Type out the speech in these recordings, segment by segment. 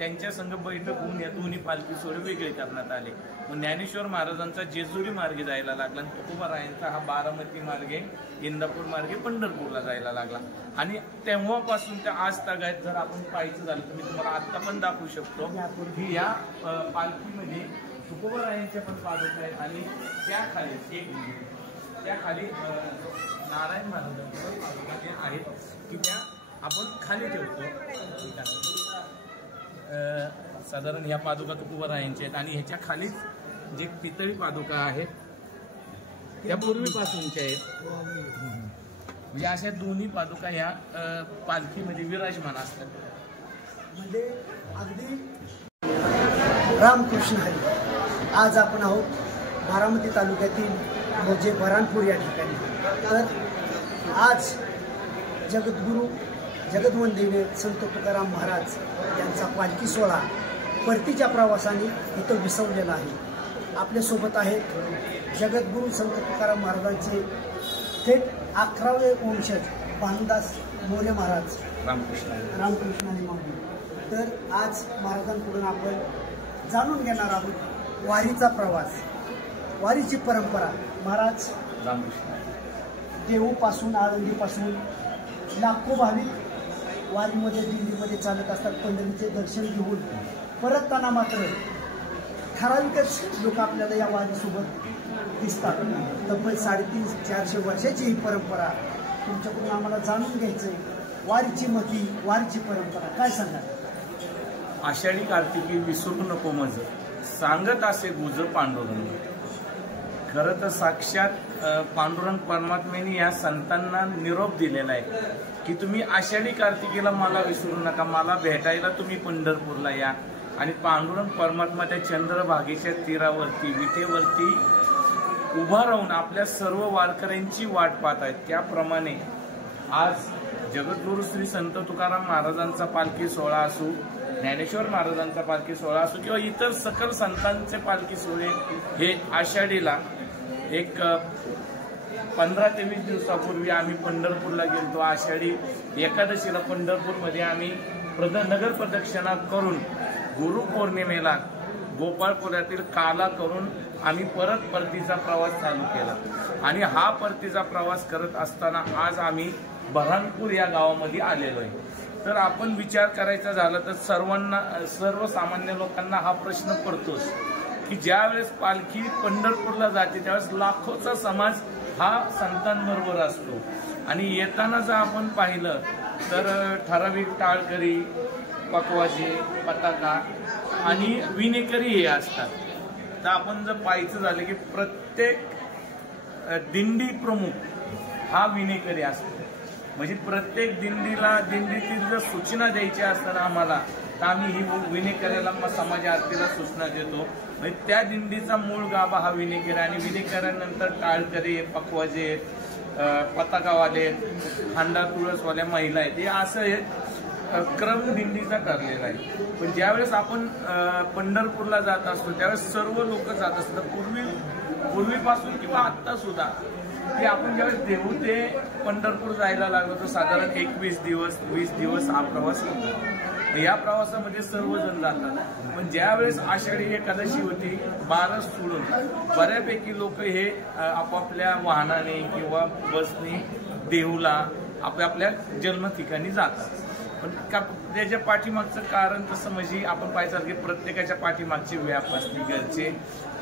त्यांच्या संघ बैठक होऊन या दोन्ही पालखी सोहळे वेगळे करण्यात आले. मग ज्ञानेश्वर महाराजांचा जेजुरी मार्गे जायला लागला आणि तुकोबारायांचा हा बारामती मार्गे, इंदापूर मार्गे पंढरपूरला जायला लागला. आणि तेव्हापासून त्या आज तागायत जर आपण पाहायचं झालं तर मी तुम्हाला आत्ता पण दाखवू शकतो की या पालखीमध्ये तुकोबारायांच्या पण पादुका आहेत आणि त्याखाली नारायण महाराजांच्या पादुका जे आहेत की त्या आपण खाली ठेवतो. साधारण ह्या पादुका तुकोबारायांच्या आहेत आणि ह्याच्या खालीच जे पितळी पादुका आहेत त्या पूर्वीपासूनच्या आहेत. म्हणजे अशा दोन्ही पादुका ह्या पालखीमध्ये विराजमान असतात. म्हणजे अगदी रामकृष्ण हरी. आज आपण आहोत बारामती तालुक्यातील म्हणजे बऱ्हाणपूर या ठिकाणी. तर आज जगद्गुरू जगद्वंदनीय संत तुकाराम महाराज यांचा पालखी सोहळा परतीच्या प्रवासाने इथं विसवलेला आहे. आपल्यासोबत आहेत जगद्गुरू संत तुकाराम महाराजांचे थेट 11वे वंशज भानुदास मोरे महाराज रामकृष्णाने मागून. तर आज महाराजांकडून आपण जाणून घेणार आहोत वारीचा प्रवास, वारीची परंपरा. महाराज देहूपासून आळंदीपासून लाखो भाविक वारीमध्ये दिल्लीमध्ये चालत असतात. पंढरीचे दर्शन घेऊन परतताना मात्र ठराविकच लोक आपल्याला या वारीसोबत दिसतात. तब्बल 350-400 वर्षाची ही परंपरा तुमच्याकडून आम्हाला जाणून घ्यायचंय. वारीची मती, वारीची परंपरा काय सांगाल? आषाढी कार्तिकी विसरू नको मज, सांगत असे गुज पांडुरंग. खरं तर साक्षात पांडुरंग परमात्म्याने या संतांना निरोप दिलेला आहे की तुम्ही आषाढी कार्तिकीला मला विसरू नका, मला भेटायला तुम्ही पंढरपूरला या. आणि पांडुरंग परमात्मा त्या चंद्रभागेच्या तीरावरती विटेवरती उभा राहून आपल्या सर्व वारकऱ्यांची वाट पाहत आहेत. त्याप्रमाणे आज जगद्गुरू श्री संत तुकाराम महाराजांचा पालखी सोहळा असो, ज्ञानेश्वर महाराजांचा पालखी सोहळा असो किंवा इतर सकल संतांचे पालखी सोहळे हे आषाढीला एक 15 ते 20 दिवसापूर्वी आम्ही पंढरपूरला गेलतो. आषाढी एकादशीला पंढरपूरमध्ये आम्ही नगर प्रदक्षिणा करून गुरुपौर्णिमेला गोपाळपुरातील काला करून आम्ही परतीचा प्रवास चालू केला. आणि हा परतीचा प्रवास करत असताना आज आम्ही बऱ्हाणपूर या गावामध्ये आलेलो आहे. तर आपण विचार करायचा झाला तर सर्वसामान्य लोकांना हा प्रश्न पडतोच की ज्यावेळेस पालखी पंढरपूरला जाते त्यावेळेस लाखोचा समाज हा संतांबरोबर असतो. आणि येताना जर आपण पाहिलं तर ठराविक टाळकरी, पकवाजे, पताका आणि विणेकरी हे असतात. तर आपण जर पाहायचं झालं की प्रत्येक दिंडी प्रमुख हा विणेकरी असतो. म्हणजे प्रत्येक दिंडीतील जर सूचना द्यायच्या असतात आम्हाला तर आम्ही ही विणेकऱ्याला समाज आरतीला सूचना देतो. म्हणजे त्या दिंडीचा मूळ गाभा हा विणेकरी आणि विणेकऱ्यानंतर टाळकरी, पकवाजे, पताकावाले, हांडा तुळसवाल्या महिला आहेत. हे असं हे क्रम दिंडीचा ठरलेला आहे. पण ज्यावेळेस आपण पंढरपूरला जात असतो त्यावेळेस सर्व लोक जात असतात. पूर्वीपासून किंवा आत्ता सुद्धा की आपण ज्यावेळेस देहू ते पंढरपूर जायला लागलो तर साधारण 21 दिवस 20 दिवस हा प्रवास होतो. या प्रवासामध्ये सर्वजण जातात. पण ज्यावेळेस आषाढी एकादशी होती, बारस सोडून बऱ्यापैकी लोक हे आपापल्या वाहनाने किंवा बसने देहूला आपल्या जन्म ठिकाणी जातात. पण त्याच्या पाठीमागचं कारण तसं म्हणजे आपण पाहायचं की प्रत्येकाच्या पाठीमागचे व्याप असतील, घरचे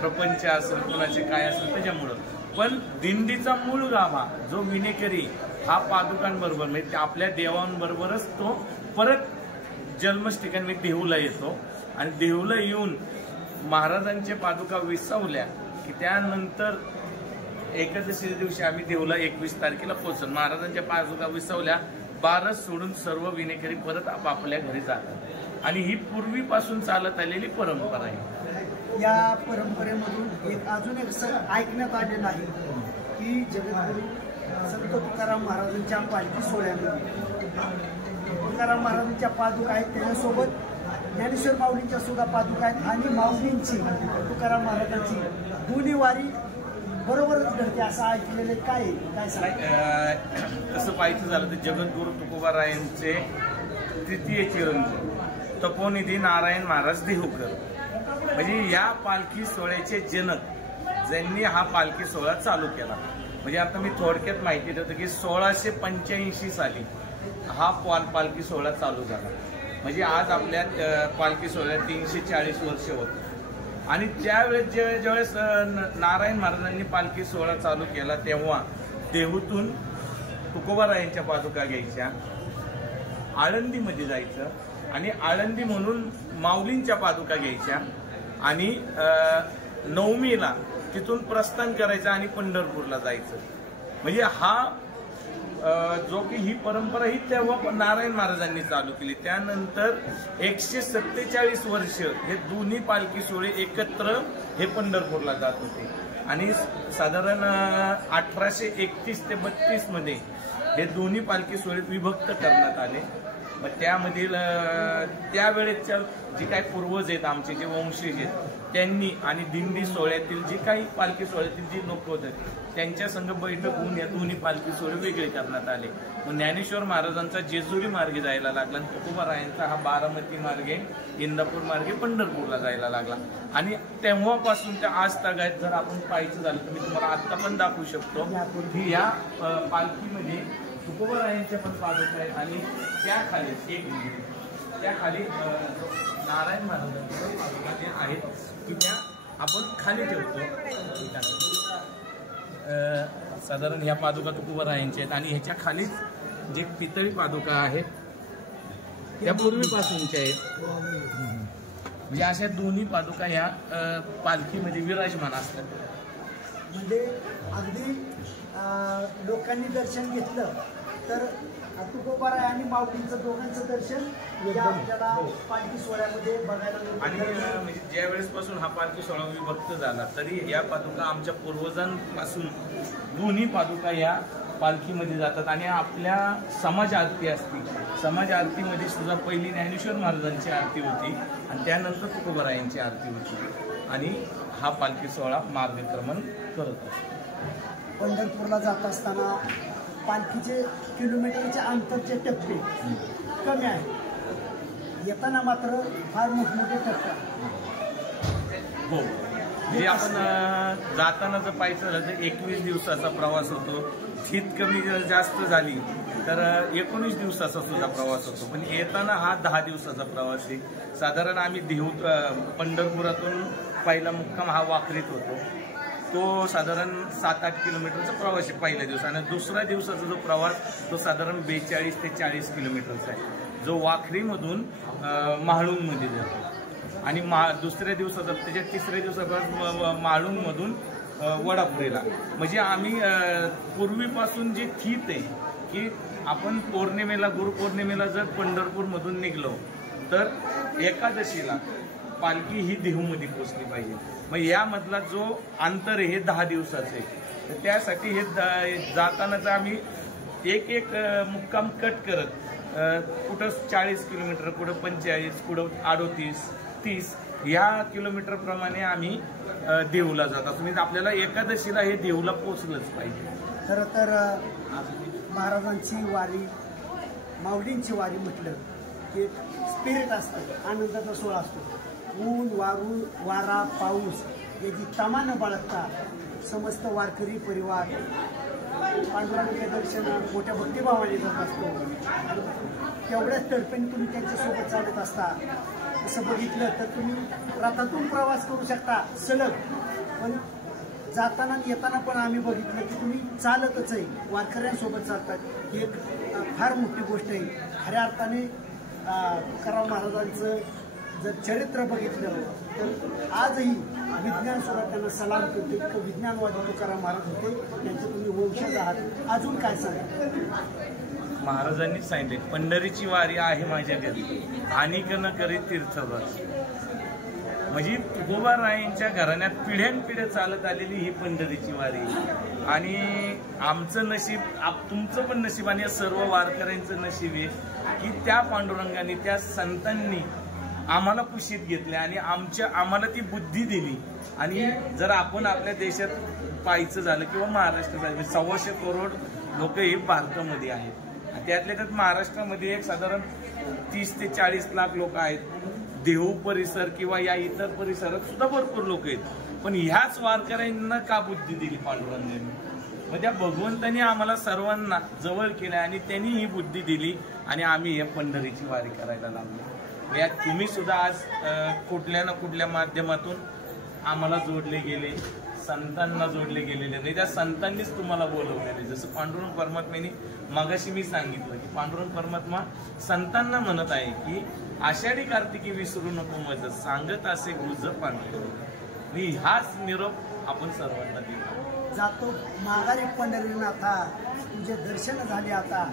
प्रपंच असेल, कोणाचे काय असेल त्याच्यामुळं. पण दिंडीचा मूळ गाभा जो विणेकरी हा पादुकांबरोबर म्हणजे आपल्या देवांबरोबरच तो परत जन्मच ठिकाणी देहूला येतो. आणि देहूला येऊन महाराजांच्या पादुका विसावल्या की त्यानंतर एकादशी दिवशी आम्ही देहूला 21 तारखेला पोहोचलो. महाराजांच्या पादुका विसावल्या, बारस सोडून सर्व विणेकरी परत आपापल्या घरी जातात. आणि ही पूर्वीपासून चालत आलेली परंपरा आहे. या परंपरेमधून अजून एक ऐकण्यात आलेलं आहे की जगद्गुरू संत तुकाराम महाराजांच्या पालखी सोहळ्यामध्ये तुकाराम महाराजांच्या पादुका आहेत, त्याच्यासोबत ज्ञानेश्वर माऊलींच्या सुद्धा पादुका आहेत आणि माऊलींची तुकाराम महाराजांची दोन्ही वारी बरोबरच घडते असं ऐकलेलं काय तसं पाहायचं झालं तर जगद्गुरू तुकोबारायांचे तृतीय चिरंजीव तपोनिधी नारायण महाराज देहूकर, म्हणजे या पालखी सोहळ्याचे जनक ज्यांनी हा पालखी सोहळा चालू केला. म्हणजे आता मी थोडक्यात माहिती देतो की 1685 साली हा पालखी सोहळा चालू झाला. म्हणजे आज आपल्या पालखी सोहळ्यात 340 वर्ष होते. आणि त्यावेळेस ज्यावेळेस नारायण महाराजांनी पालखी सोहळा चालू केला तेव्हा देहूतून तुकोबारायांच्या पादुका घ्यायच्या, आळंदीमध्ये जायचं आणि आळंदी म्हणून माऊलींच्या पादुका घ्यायच्या आणि नवमीला तिथून प्रस्थान करायचं आणि पंढरपूरला जायचं. म्हणजे हा जो की ही परंपरा ही तेव्हा नारायण महाराजांनी चालू केली. त्यानंतर 147 वर्ष हे दोन्ही पालखी सोहळे एकत्र हे पंढरपूरला जात होते आणि साधारण 1831 ते 32 मध्ये हे दोन्ही पालखी सोहळे विभक्त करण्यात आले. मग त्यामधील त्यावेळेच्या जे काही पूर्वज आहेत आमचे जे वंशज आहेत त्यांनी आणि दिंडी सोहळ्यातील जे काही पालखी सोहळ्यातील जी लोक होते त्यांच्या संघ बैठक होऊन या दोन्ही पालखी सोहळे वेगळे करण्यात आले. मग ज्ञानेश्वर महाराजांचा जेजुरी मार्गे जायला लागला आणि तुकोबारायांचा हा बारामती मार्गे इंदापूर मार्गे पंढरपूरला जायला लागला. आणि तेव्हापासून त्या आज तागायत जर आपण पाहायचं झालं तर मी तुम्हाला आत्ता पण दाखवू शकतो की या पालखीमध्ये तुकोबारायांच्या पण पादुका आहेत आणि त्याखाली नारायण महाराजांच्या पादुका जे आहेत की त्या आपण खाली ठेवतो. साधारण ह्या पादुका तुकोबारायांच्या आहेत आणि ह्याच्या खालीच जे पितळी पादुका आहेत त्या पूर्वीपासूनच्या आहेत. म्हणजे अशा दोन्ही पादुका ह्या पालखीमध्ये विराजमान असतात. म्हणजे अगदी लोकांनी दर्शन घेतलं तर तुकोबाराय आणि माऊलींचं दोघांचं दर्शन आपल्याला पालखी सोहळ्यामध्ये बघायला मिळतं. आणि म्हणजे ज्या वेळेसपासून हा पालखी सोहळा विभक्त झाला तरी या पादुका आमच्या पूर्वजांपासून दोन्ही पादुका या पालखीमध्ये जातात. आणि आपल्या समाज आरती असते, समाज आरतीमध्ये सुद्धा पहिली ज्ञानेश्वर महाराजांची आरती होती आणि त्यानंतर तुकोबारायांची आरती होती आणि हा पालखी सोहळा मार्गक्रमण करत असतो. पंढरपूरला जात असताना पालखीचे किलोमीटरचे अंतरचे टप्पे कमी आहे, येताना मात्र फार मोठमोठे टप्पे. हो, म्हणजे आपण जाताना जर पाहायचं झालं तर 21 दिवसाचा प्रवास होतो. शीत कमी जास्त झाली तर 19 दिवसाचा सुद्धा प्रवास होतो. पण येताना हा 10 दिवसाचा प्रवास आहे. साधारण आम्ही देहू पंढरपुरातून पहिला मुक्काम हा वाखरीत होतो. तो साधारण 7-8 किलोमीटरचा प्रवास आहे पहिल्या दिवस आणि दुसऱ्या दिवसाचा जो प्रवास तो साधारण 42 ते 40 किलोमीटरचा आहे जो वाखरीमधून म्हाळुंगमध्ये जातो. आणि दुसऱ्या दिवसाचा त्याच्या तिसऱ्या दिवसाचा म्हाळुंगमधून वडापुरीला. म्हणजे आम्ही पूर्वीपासून जी थीत आहे की आपण पौर्णिमेला गुरुपौर्णिमेला जर पंढरपूरमधून निघलो तर एकादशीला पालखी ही देहूमध्ये पोचली पाहिजे. मग यामधला जो अंतर आहे हे 10 दिवसाचं आहे. तर त्यासाठी हे जातानाच आम्ही एक मुक्काम कट करत कुठं 40 किलोमीटर, कुठं 45, कुठं 38, 30 ह्या किलोमीटर प्रमाणे आम्ही देहूला जातो. तुम्ही आपल्याला एकादशीला हे देहूला पोचलंच पाहिजे. खरं तर महाराजांची वारी, माऊलींची वारी म्हटलं की स्पिरिट असतं, आनंदाचा सोहळा असतो. ऊन वारा पाऊस याची तमा न बाळगता समस्त वारकरी परिवार पांडुरंगाचे दर्शन मोठ्या भक्तिभावाने जात असतो. तेवढ्याच तडफेने तुम्ही त्यांच्यासोबत चालत असता. असं बघितलं तर तुम्ही रथातून प्रवास करू शकता सलग, पण जाताना येताना पण आम्ही बघितलं की तुम्ही चालतच आहे, वारकऱ्यांसोबत चालतात. ही एक फार मोठी गोष्ट आहे. खऱ्या अर्थाने तुकाराम महाराजांचं जर चरित्र बघितलं तर आजही विज्ञान सुद्धा त्यांना सलाम करते. इतकं विज्ञानवादी तुकाराम महाराज होते, त्यांचे तुम्ही वंशज आहात. अजून काय सांगा? महाराजांनी सांगितले पंढरीची वारी आहे माझ्या घरी आणि न करी तीर्थवास. म्हणजे तुकोबारायांच्या घराण्यात पिढ्यानपिढ्या चालत आलेली ही पंढरीची वारी आणि आमचं नशीब, तुमचं पण नशीब आणि सर्व वारकऱ्यांचं नशीब आहे की त्या पांडुरंगाने, त्या संतांनी आम्हाला कुशीत घेतले आणि आम्हाला ती बुद्धी दिली. आणि जर आपण आपल्या देशात पाहायचं झालं किंवा महाराष्ट्रात 125 करोड लोक हे भारतामध्ये आहेत. त्यातल्या त्यात महाराष्ट्रामध्ये एक साधारण 30 ते 40 लाख लोक आहेत. देहू परिसर किंवा या इतर परिसरात सुद्धा भरपूर लोक आहेत. पण ह्याच वारकऱ्यांना का बुद्धी दिली पांडुरंगाने? मग त्या भगवंतानी आम्हाला सर्वांना जवळ केलं आणि त्यांनी ही बुद्धी दिली आणि आम्ही हे पंढरीची वारी करायला लागलो. यात तुम्ही सुद्धा आज कुठल्या ना कुठल्या माध्यमातून आम्हाला जोडले गेले, संतांना जोडले गेलेले नाही. त्या संतांनीच तुम्हाला बोलवलेले. जसं पांडुरंग परमात्म्याने मगाशी मी सांगितलं की पांडुरंग परमात्मा संतांना म्हणत आहे की आषाढी कार्तिकी विसरू नको मज, सांगत असे गुज पांडुरंग. मी हाच निरोप आपण सर्वांना दिला. जातो माघारी पंढरीनाथा, तुझे दर्शन झाले आता.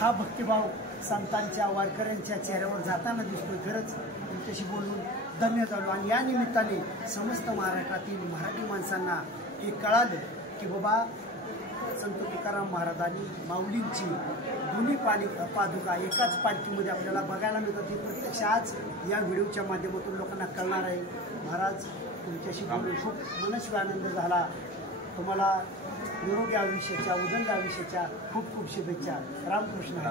हा भक्तिभाव संतांच्या वारकऱ्यांच्या चेहऱ्यावर जाताना दिसतोय. खरंच तुमच्याशी बोलून धन्य झालो. आणि या निमित्ताने समस्त महाराष्ट्रातील मराठी माणसांना हे कळालं की बाबा संत तुकाराम महाराजांनी माऊलींची दोन्ही पादुका एकाच पालखीमध्ये आपल्याला बघायला मिळतात. हे प्रत्यक्ष आज या व्हिडिओच्या माध्यमातून लोकांना कळणार आहे. महाराज तुमच्याशी बोलून खूप मनस्वी आनंद झाला. तुम्हाला निरोगी आयुष्याच्या, उदंड आयुष्याच्या खूप खूप शुभेच्छा. रामकृष्ण.